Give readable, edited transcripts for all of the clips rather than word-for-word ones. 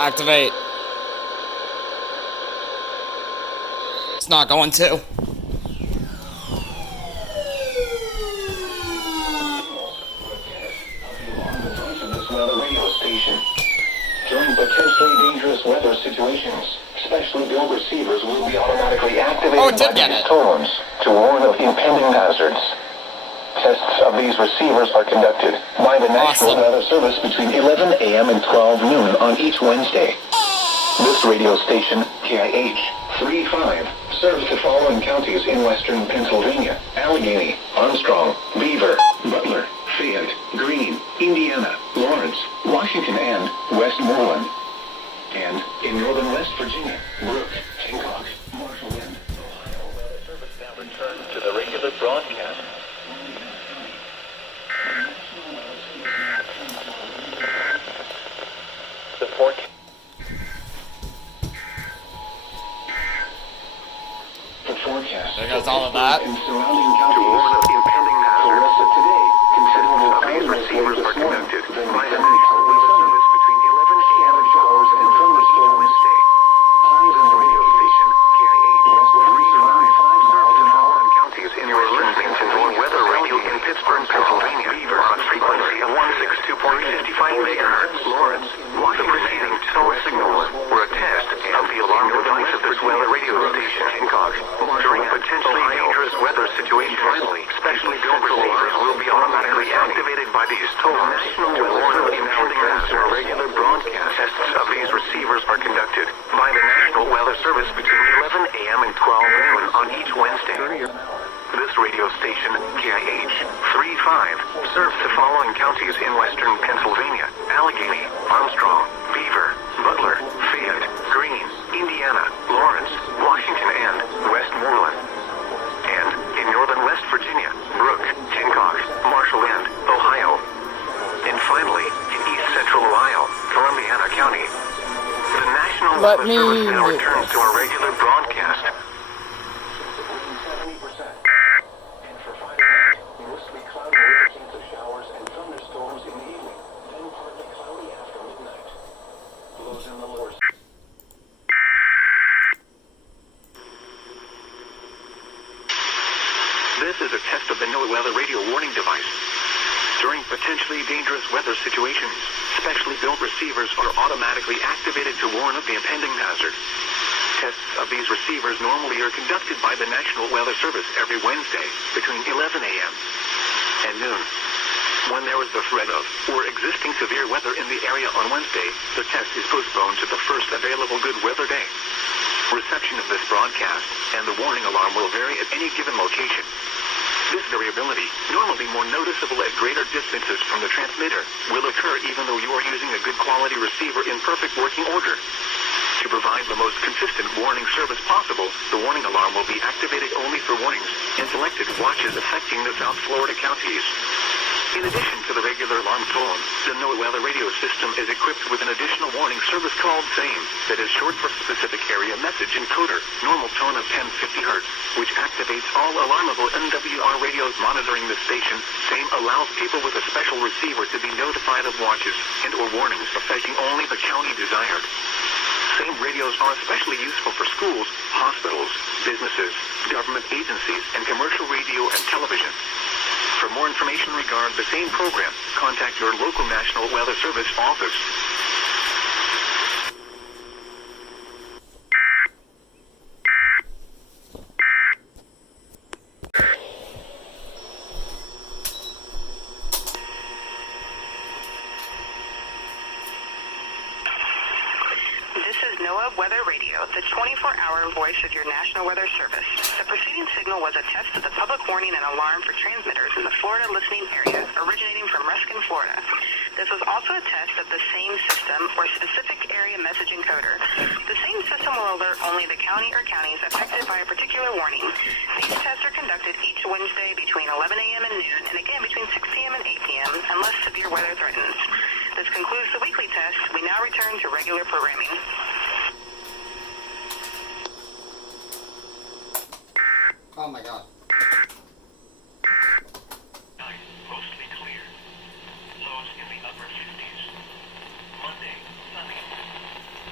Activate. It's not going to. During potentially dangerous weather situations, specially built receivers will be automatically activated by these tones to warn of impending hazards. Tests of these receivers are conducted by the National Weather Service between 11 a.m. and 12 noon on each Wednesday. This radio station, KIH 35, serves the following counties in western Pennsylvania: Allegheny, Armstrong, Beaver, Butler, Fayette, Greene, Indiana, Lawrence, Washington, and Westmoreland. And in northern West Virginia, Brooke, Hancock, Marshall, and Ohio. Weather Service now returns to the regular broadcast. The forecast. There goes all of that. In surrounding counties, to warn of impending hazards. The rest of today, considerable These receivers are connected by the National Weather Service between 11 a.m. and showers and thunderstorms Wednesday. Highs in the radio station, KIH West 395 miles an hour in counties in You are listening to Warm Weather Radio in Pittsburgh, Pennsylvania, on a frequency of 162.55 megahertz. Lawrence, the preceding tone signals were a test of the alarm device of this weather radio station. Hancock, during potentially dangerous weather situations, specially built receivers will be automatically activated by these tones to warn of impending hazards. Regular broadcast tests of these receivers are conducted by the National Weather Service between 11 a.m. and 12 noon on each Wednesday. This radio station, KIH 35, serves the following counties in western Pennsylvania: Allegheny, Armstrong, Beaver, Butler, Fayette, Greene, Indiana, Lawrence, Washington, and Westmoreland. And in northern West Virginia, Brooke, Hancock, Marshall, and Ohio. And finally, in east central Ohio, Columbiana County. The National Weather Service now returns to our regular broadcast. This is a test of the NOAA weather radio warning device. During potentially dangerous weather situations, specially built receivers are automatically activated to warn of the impending hazard. Tests of these receivers normally are conducted by the National Weather Service every Wednesday between 11 a.m. and noon. When there is the threat of or existing severe weather in the area on Wednesday, the test is postponed to the first available good weather day. Reception of this broadcast and the warning alarm will vary at any given location. This variability, normally more noticeable at greater distances from the transmitter, will occur even though you are using a good quality receiver in perfect working order. To provide the most consistent warning service possible, the warning alarm will be activated only for warnings in selected watches affecting the South Florida counties. In addition to the regular alarm tone, the NOAA weather radio system is equipped with an additional warning service called SAME, that is short for Specific Area Message Encoder, normal tone of 1050 Hz, which activates all alarmable NWR radios monitoring the station. SAME allows people with a special receiver to be notified of watches and or warnings affecting only the county desired. SAME radios are especially useful for schools, hospitals, businesses, government agencies, and commercial radio and television. For more information regarding the same program, contact your local National Weather Service office. This is NOAA Weather Radio, the 24-hour voice of your National Weather Service. The preceding signal was a test of the public warning and alarm for transmitters in the Florida listening area originating from Ruskin, Florida. This was also a test of the SAME system, or Specific Area Message Encoder. The SAME system will alert only the county or counties affected by a particular warning. These tests are conducted each Wednesday between 11 a.m. and noon, and again between 6 p.m. and 8 p.m., unless severe weather threatens. This concludes the weekly test. We now return to regular programming. Oh my god. Mostly clear. Lows in the upper 50s. Monday, sunny.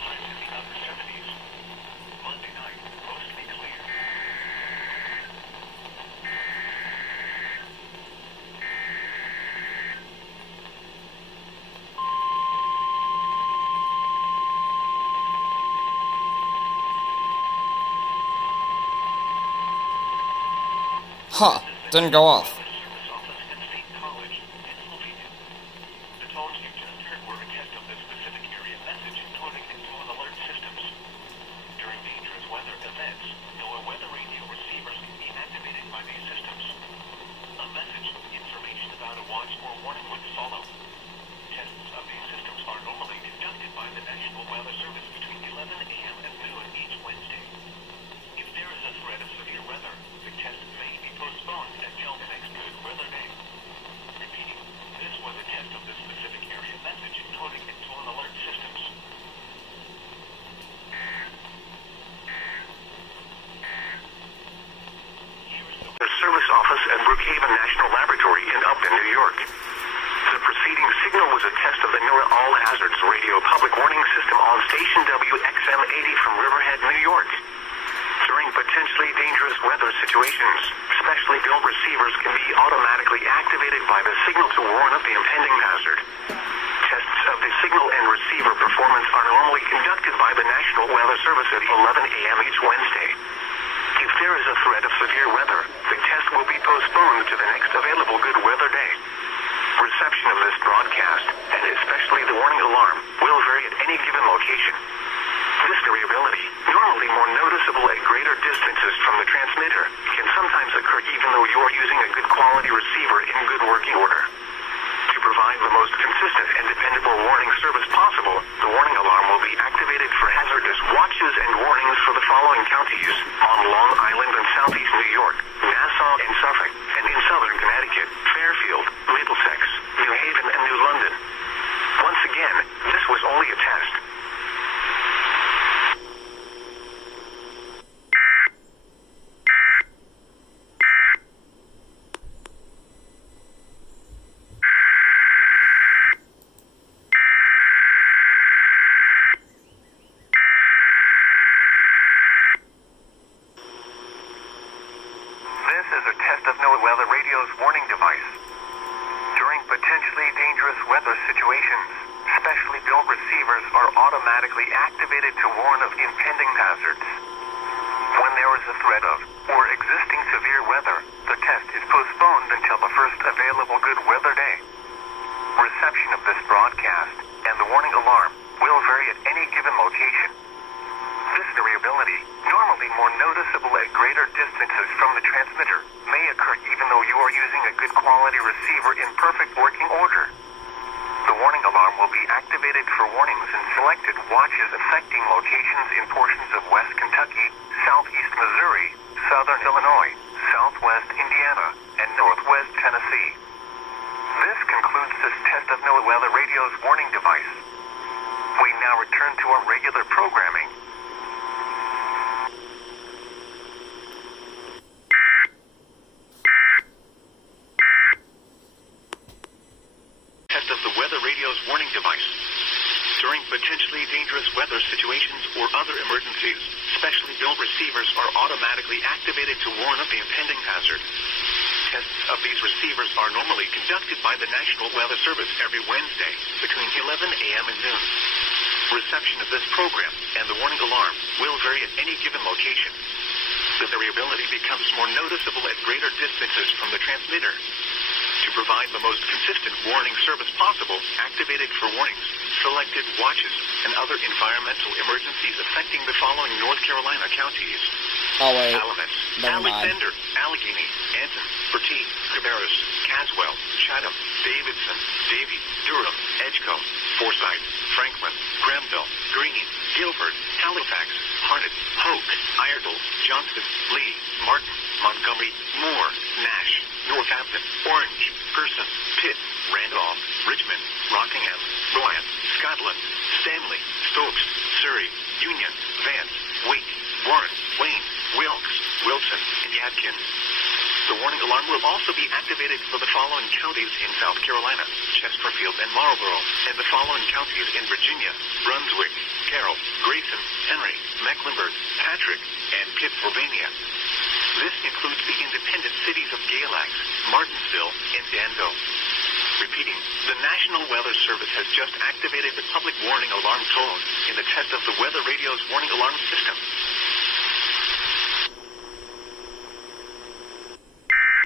Huh, didn't go off.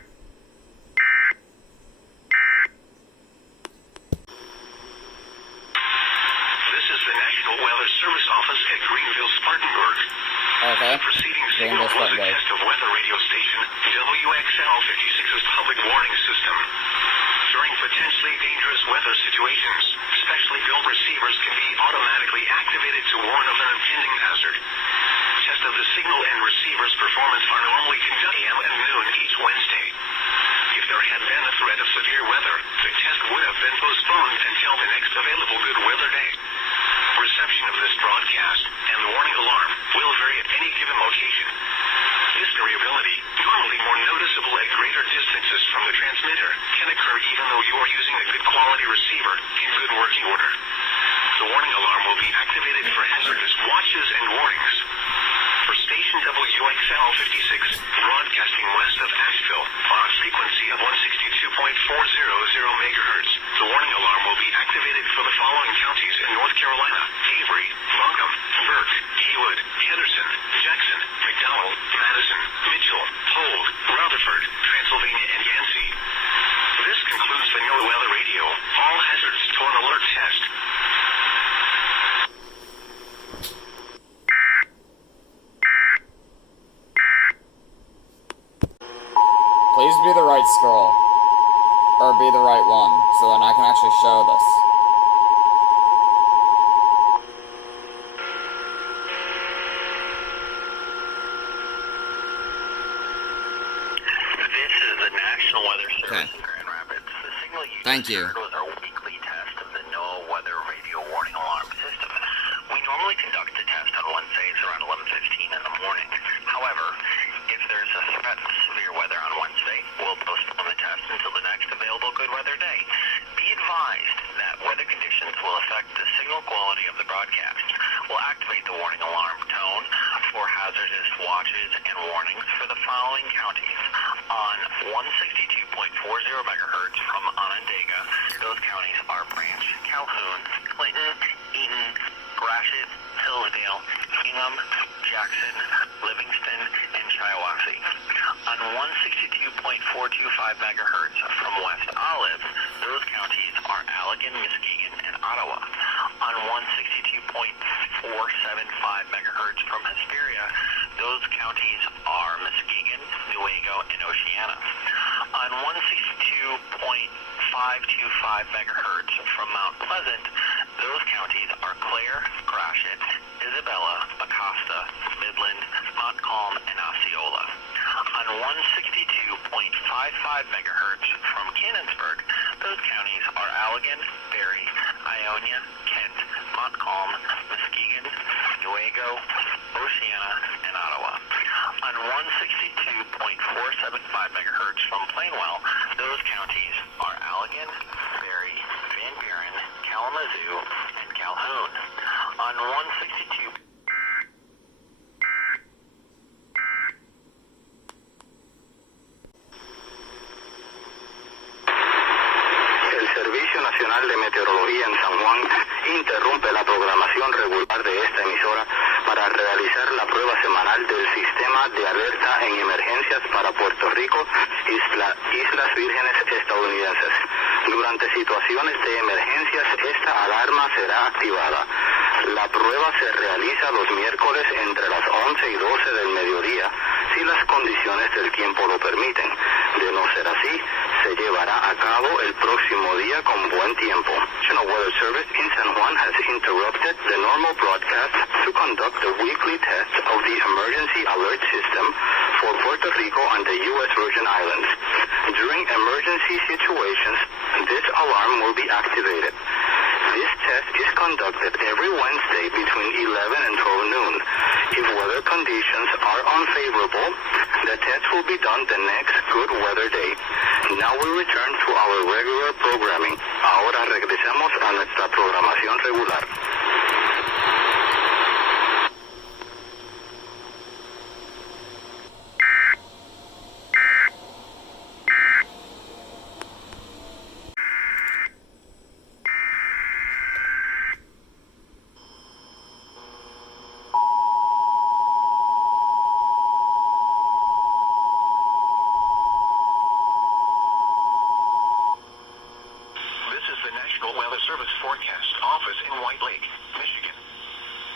National Weather Service office at Greenville, Spartanburg. Okay. The preceding signal Greenville, was a Spartanburg. test of weather radio station WXL 56's public warning system. During potentially dangerous weather situations, specially built receivers can be automatically activated to warn of an impending hazard. Test of the signal and receiver's performance are normally conducted AM and noon each Wednesday. If there had been a threat of severe weather, the test would have been postponed until the next available good weather day. Reception of this broadcast and the warning alarm will vary at any given location. This variability, normally more noticeable at greater distances from the transmitter, can occur even though you are using a good quality receiver in good working order. The warning alarm will be activated for hazardous watches and warnings. For station WXL 56, broadcasting west of Asheville on a frequency of 162.400 megahertz, the warning alarm will be activated for the following counties in North Carolina: Avery, Buncombe, Burke, Haywood, Henderson, Jackson, McDowell, Madison, Mitchell, Holt, Rutherford, Transylvania, and Yancey. This concludes the NOAA Weather Radio All Hazards to an Alert test. Please be the right scroll. Or be the right one, so then I can actually show this. This is the National Weather Service in Grand Rapids. The signal you Thank you. heard was our weekly test of the NOAA Weather Radio Warning Alarm System. We normally conduct the test on Wednesdays around 11:15 in the morning. However, if there's a threat of severe weather on Wednesday, we'll postpone the test until the next available good weather day. Be advised that weather conditions will affect the signal quality of the broadcast. We'll activate the warning alarm tone for hazardous watches and warnings for the following counties. On 162.40 megahertz from Onondaga, those counties are Branch, Calhoun, Clinton, Eaton, Gratiot, Hillsdale, Hingham, Jackson, Livingston, and Shiawassee. On 162.425 megahertz from West Olive, those counties are Allegan, Muskegon, and Ottawa. On 162.475 megahertz from Hesperia, those counties are Muskegon, Newaygo, and Oceana. On 162.525 megahertz from Mount Pleasant, those counties are Clare, Gratiot, Isabella, Acosta, Midland, Montcalm, and Osceola. On 162.55 megahertz from Canonsburg, those counties are Allegan, Berry, Ionia, Kent, Montcalm, Muskegon, Newaygo, Oceana, and Ottawa. On 162.475 megahertz from Plainwell, those counties are Allegan, Berry, Van Buren, Kalamazoo, and Calhoun. On 162. El Servicio Nacional de Meteorología en San Juan interrumpe la programación regular de esta emisora para realizar la prueba semanal del sistema de alerta en emergencias para Puerto Rico, Islas Vírgenes estadounidenses. Durante situaciones de emergencias, esta alarma será activada. La prueba se realiza los miércoles entre las 11 y 12 del mediodía, si las condiciones del tiempo lo permiten. De no ser así, se llevará a cabo el próximo día con buen tiempo. National Weather Service in San Juan has interrupted the normal broadcast to conduct the weekly test of the Emergency Alert System for Puerto Rico and the U.S. Virgin Islands. During emergency situations, this alarm will be activated. This test is conducted every Wednesday between 11 and 12 noon. If weather conditions are unfavorable, the test will be done the next good weather day. Now we return to our regular programming. Ahora regresamos a nuestra programación regular. This is the National Weather Service Forecast Office in White Lake, Michigan.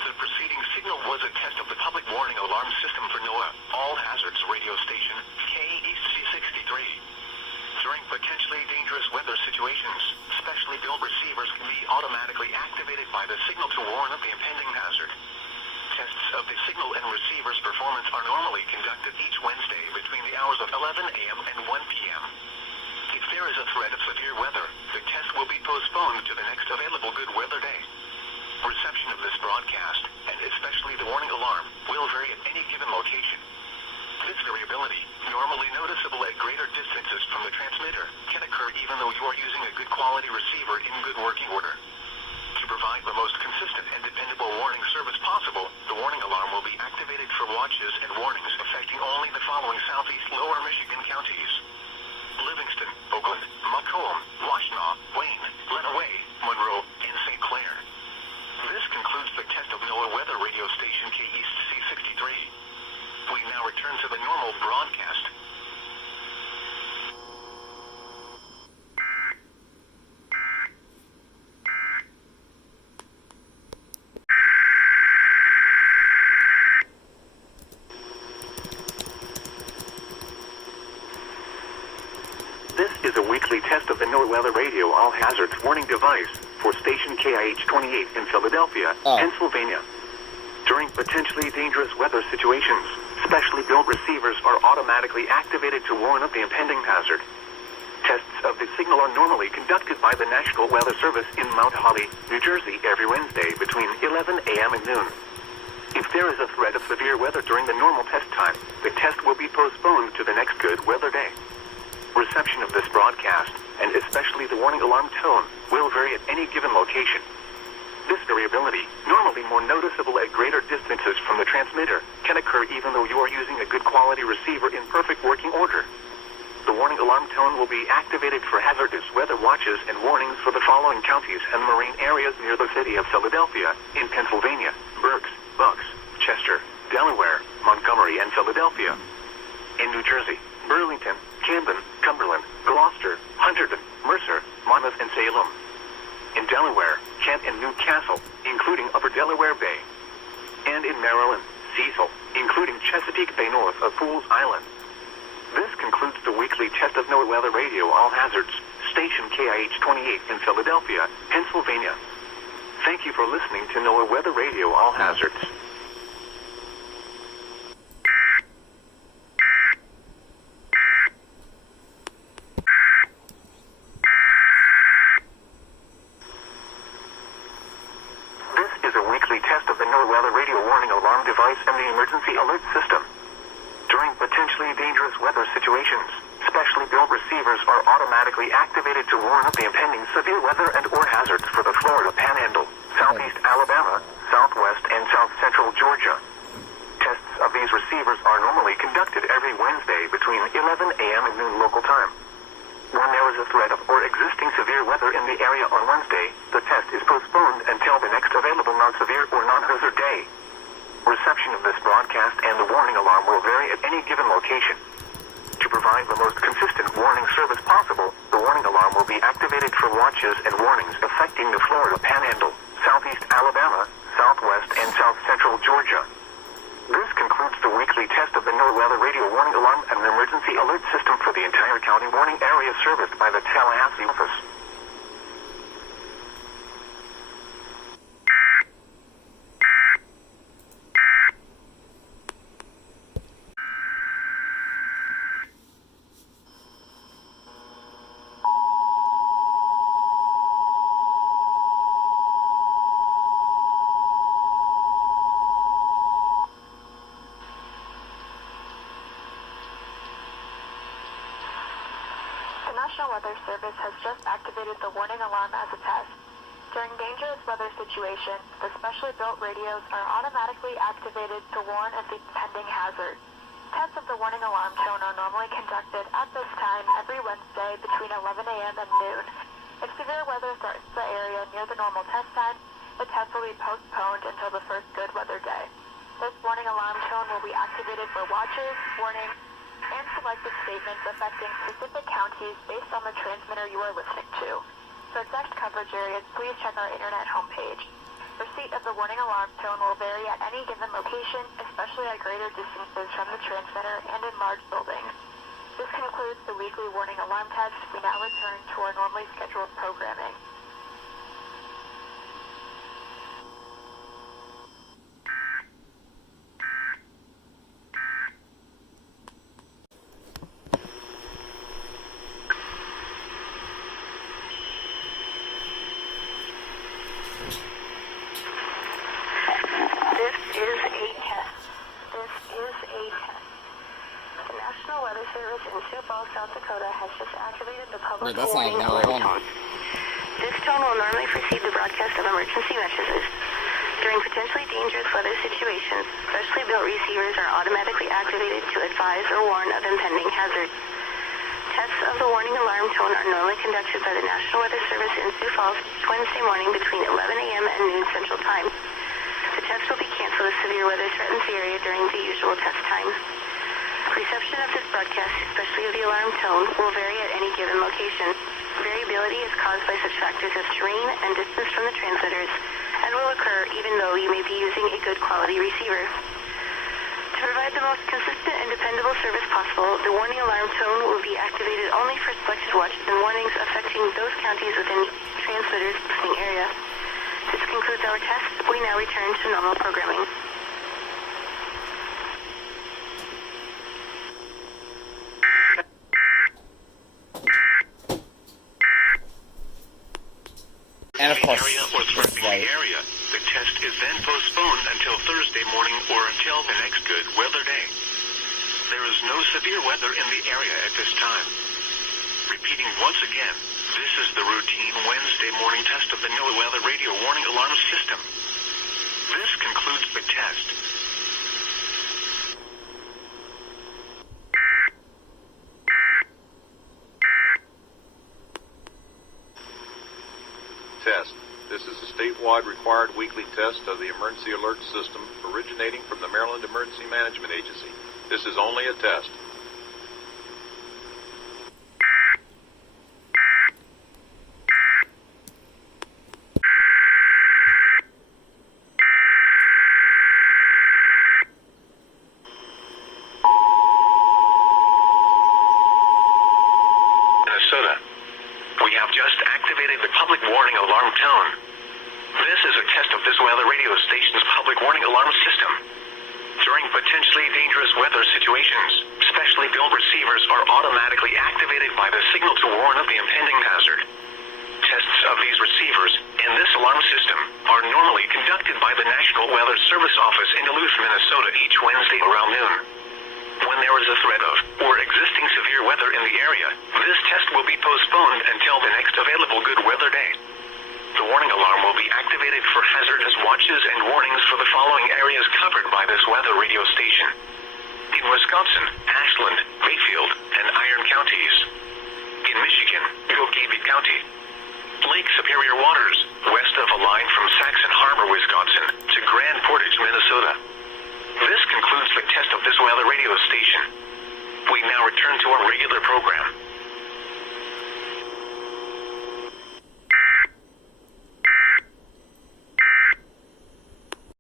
The preceding signal was a test of the public warning alarm system for NOAA All Hazards radio station KEAS 63. During potentially dangerous weather situations, specially built receivers can be automatically activated by the signal to warn of the impending hazard. Tests of the signal and receiver's performance are normally conducted each Wednesday between the hours of 11 a.m. and 1 p.m. If there is a threat of severe weather, the test will be postponed to the next available good weather day. Reception of this broadcast, and especially the warning alarm, will vary at any given location. This variability, normally noticeable at greater distances from the transmitter, can occur even though you are using a good quality receiver in good working order. To provide the most consistent and dependable warning service possible, the warning alarm will be activated for watches and warnings affecting only the following southeast lower Michigan counties: Livingston, Oakland, Macomb, Washtenaw, Wayne, Lenawee, Monroe, and St. Clair. This concludes the test of NOAA weather radio station KEAS 63. We now return to the normal broadcast. This is a weekly test of the NOAA Weather Radio All Hazards warning device for station KIH-28 in Philadelphia, Pennsylvania. During potentially dangerous weather situations, specially built receivers are automatically activated to warn of the impending hazard. Tests of the signal are normally conducted by the National Weather Service in Mount Holly, New Jersey every Wednesday between 11 a.m. and noon. If there is a threat of severe weather during the normal test time, the test will be postponed to the next good weather day. Reception of this broadcast, and especially the warning alarm tone, will vary at any given location. This variability, normally more noticeable at greater distances from the transmitter, can occur even though you are using a good quality receiver in perfect working order. The warning alarm tone will be activated for hazardous weather watches and warnings for the following counties and marine areas near the city of Philadelphia, in Pennsylvania: Berks, Bucks, Chester, Delaware, Montgomery, and Philadelphia. In New Jersey: Burlington, Camden, Cumberland, Gloucester, Hunterdon, Mercer, Monmouth, and Salem. In Delaware: Kent and Newcastle, including Upper Delaware Bay. And in Maryland: Cecil, including Chesapeake Bay north of Fools Island. This concludes the weekly test of NOAA Weather Radio All Hazards, station KIH-28 in Philadelphia, Pennsylvania. Thank you for listening to NOAA Weather Radio All Hazards. And the emergency alert system. During potentially dangerous weather situations, specially built receivers are automatically activated to warn of the impending severe weather and or hazards for the Florida Panhandle, southeast Alabama, southwest and south central Georgia. Tests of these receivers are normally conducted every Wednesday between 11 a.m. and noon local time. When there is a threat of or existing severe weather in the area on Wednesday, the test is postponed until the next available non-severe or non-hazard day. Reception of this broadcast and the warning alarm will vary at any given location. To provide the most consistent warning service possible, the warning alarm will be activated for watches and warnings affecting the Florida Panhandle, southeast Alabama, southwest and south central Georgia. This concludes the weekly test of the NOAA Weather Radio Warning Alarm and Emergency Alert System for the entire county warning area serviced by the Tallahassee office. The National Weather Service has just activated the warning alarm as a test. During dangerous weather situations, the specially built radios are automatically activated to warn of the impending hazard. Tests of the warning alarm tone are normally conducted at this time every Wednesday between 11 a.m. and noon. If severe weather threatens the area near the normal test time, the test will be postponed until the first good weather day. This warning alarm tone will be activated for watches, warnings, and selected statements affecting specific counties based on the transmitter you are listening to. For exact coverage areas, please check our internet homepage. Receipt of the warning alarm tone will vary at any given location, especially at greater distances from the transmitter and in large buildings. This concludes the weekly warning alarm test. We now return to our normally scheduled programming. South Dakota has just activated the public Wait, that's not warning another alarm one. tone. This tone will normally precede the broadcast of emergency messages. During potentially dangerous weather situations, specially built receivers are automatically activated to advise or warn of impending hazards. Tests of the warning alarm tone are normally conducted by the National Weather Service in Sioux Falls each Wednesday morning between 11 a.m. and noon Central Time. The test will be canceled if severe weather threatens the area during the usual test time. Reception of this broadcast, especially of the alarm tone, will vary at any given location. Variability is caused by such factors as terrain and distance from the transmitters, and will occur even though you may be using a good quality receiver. To provide the most consistent and dependable service possible, the warning alarm tone will be activated only for selected watches and warnings affecting those counties within each transmitter's listening area. This concludes our test. We now return to normal programming. And of course, area or threatening right. the area. The test is then postponed until Thursday morning or until the next good weather day. There is no severe weather in the area at this time. Repeating once again, this is the routine Wednesday morning test of the NOAA Weather Radio Warning Alarm System. This concludes the test. Test. This is a statewide required weekly test of the Emergency Alert System originating from the Maryland Emergency Management Agency. This is only a test. Minnesota. We have just activated the public warning alarm tone. This is a test of this weather radio station's public warning alarm system. During potentially dangerous weather situations, specially built receivers are automatically activated by the signal to warn of the impending hazard. Tests of these receivers and this alarm system are normally conducted by the National Weather Service Office in Duluth, Minnesota each Wednesday around noon. When there is a threat of or existing severe weather in the area, this test will be postponed until the next available good weather day. The warning alarm will be activated for hazardous watches and warnings for the following areas covered by this weather radio station. In Wisconsin, Ashland, Mayfield, and Iron counties. In Michigan, Milwaukee County. Lake Superior waters, west of a line from Saxon Harbor, Wisconsin, to Grand Portage, Minnesota. This concludes the test of this weather radio station. We now return to our regular program.